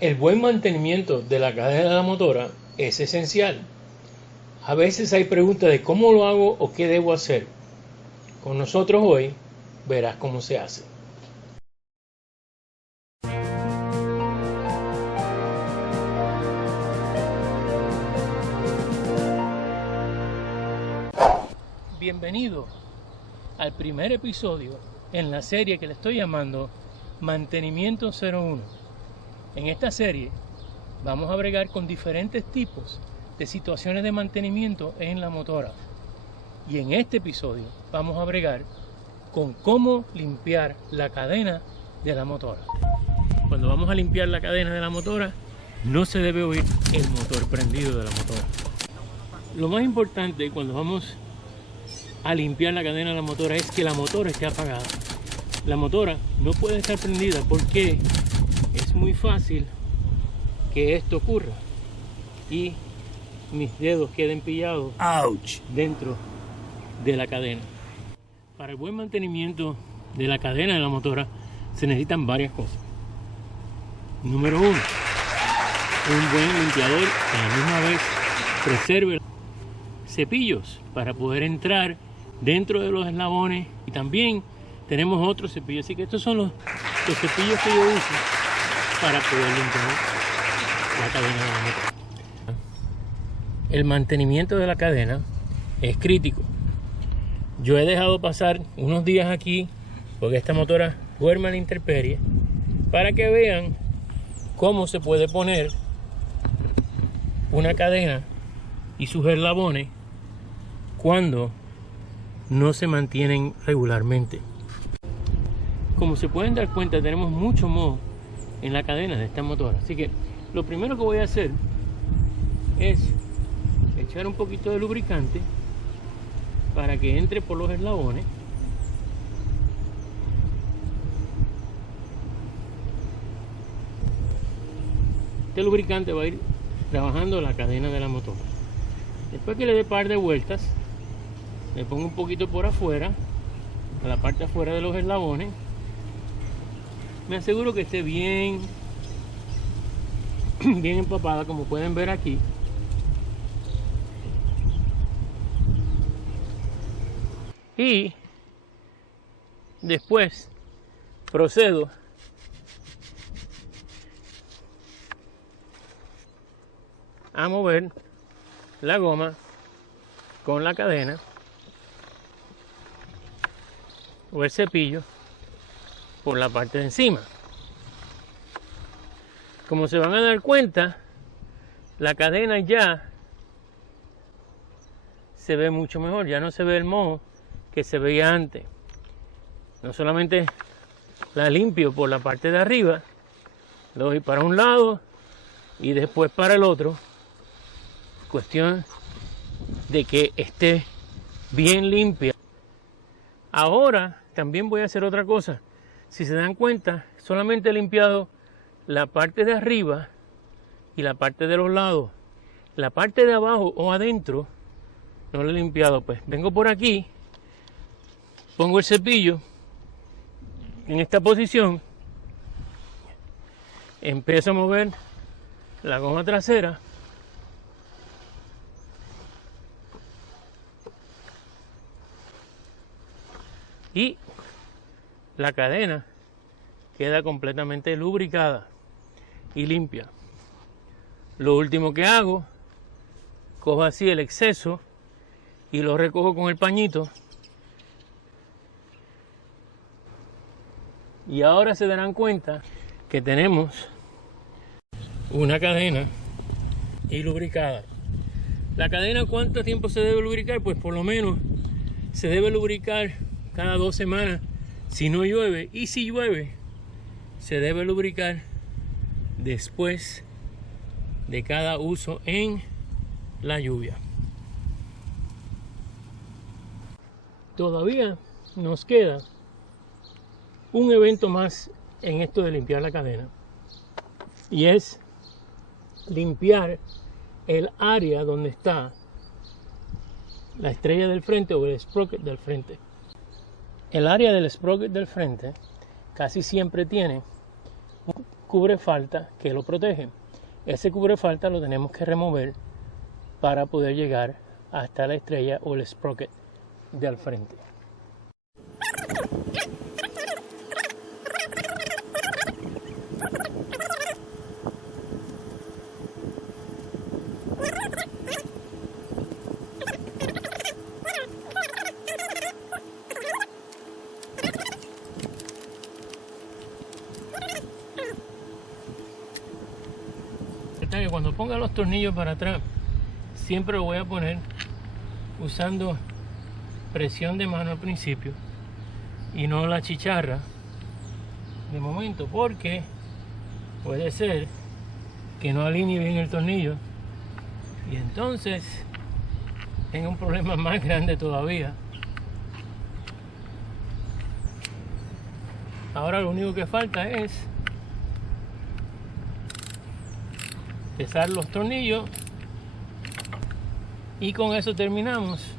El buen mantenimiento de la cadena de la motora es esencial. A veces hay preguntas de cómo lo hago o qué debo hacer. Con nosotros hoy verás cómo se hace. Bienvenido al primer episodio en la serie que le estoy llamando Mantenimiento 01. En esta serie vamos a bregar con diferentes tipos de situaciones de mantenimiento en la motora. Y en este episodio vamos a bregar con cómo limpiar la cadena de la motora. Cuando vamos a limpiar la cadena de la motora, no se debe oír el motor prendido de la motora. Lo más importante cuando vamos a limpiar la cadena de la motora es que la motora esté apagada. La motora no puede estar prendida porque es muy fácil que esto ocurra y mis dedos queden pillados dentro de la cadena. Para el buen mantenimiento de la cadena de la motora se necesitan varias cosas. Número 1, un buen limpiador que a la misma vez preserve cepillos para poder entrar dentro de los eslabones, y también tenemos otros cepillos, así que estos son los cepillos que yo uso para poder limpiar la cadena de la motora. El mantenimiento de la cadena es crítico. Yo he dejado pasar unos días aquí porque esta motora duerme a la intemperie para que vean cómo se puede poner una cadena y sus eslabones cuando no se mantienen regularmente. Como se pueden dar cuenta, tenemos mucho moho en la cadena de esta motora, así que lo primero que voy a hacer es echar un poquito de lubricante para que entre por los eslabones. Este lubricante va a ir trabajando la cadena de la motora. Después que le dé par de vueltas, le pongo un poquito por afuera, a la parte afuera de los eslabones. Me aseguro que esté bien empapada, como pueden ver aquí. Y después procedo a mover la goma con la cadena o el cepillo por la parte de encima. Como se van a dar cuenta, la cadena ya se ve mucho mejor, ya no se ve el moho que se veía antes. No solamente la limpio por la parte de arriba, lo doy para un lado y después para el otro. Cuestión de que esté bien limpia. Ahora también voy a hacer otra cosa. Si se dan cuenta, solamente he limpiado la parte de arriba y la parte de los lados. La parte de abajo o adentro no la he limpiado. Pues vengo por aquí, pongo el cepillo en esta posición, empiezo a mover la goma trasera y la cadena queda completamente lubricada y limpia. Lo último que hago, cojo así el exceso y lo recojo con el pañito. Y ahora se darán cuenta que tenemos una cadena y lubricada. La cadena, ¿cuánto tiempo se debe lubricar? Pues por lo menos se debe lubricar cada 2 semanas si no llueve, y si llueve se debe lubricar después de cada uso en la lluvia. Todavía nos queda un evento más en esto de limpiar la cadena, y es limpiar el área donde está la estrella del frente o el sprocket del frente. El área del sprocket del frente casi siempre tiene cubrefaltas que lo protegen. Ese cubrefaltas lo tenemos que remover para poder llegar hasta la estrella o el sprocket de al frente. Que cuando ponga los tornillos para atrás, siempre lo voy a poner usando presión de mano al principio y no la chicharra de momento, porque puede ser que no alinee bien el tornillo y entonces tenga un problema más grande todavía. Ahora lo único que falta es pesar los tornillos y con eso terminamos.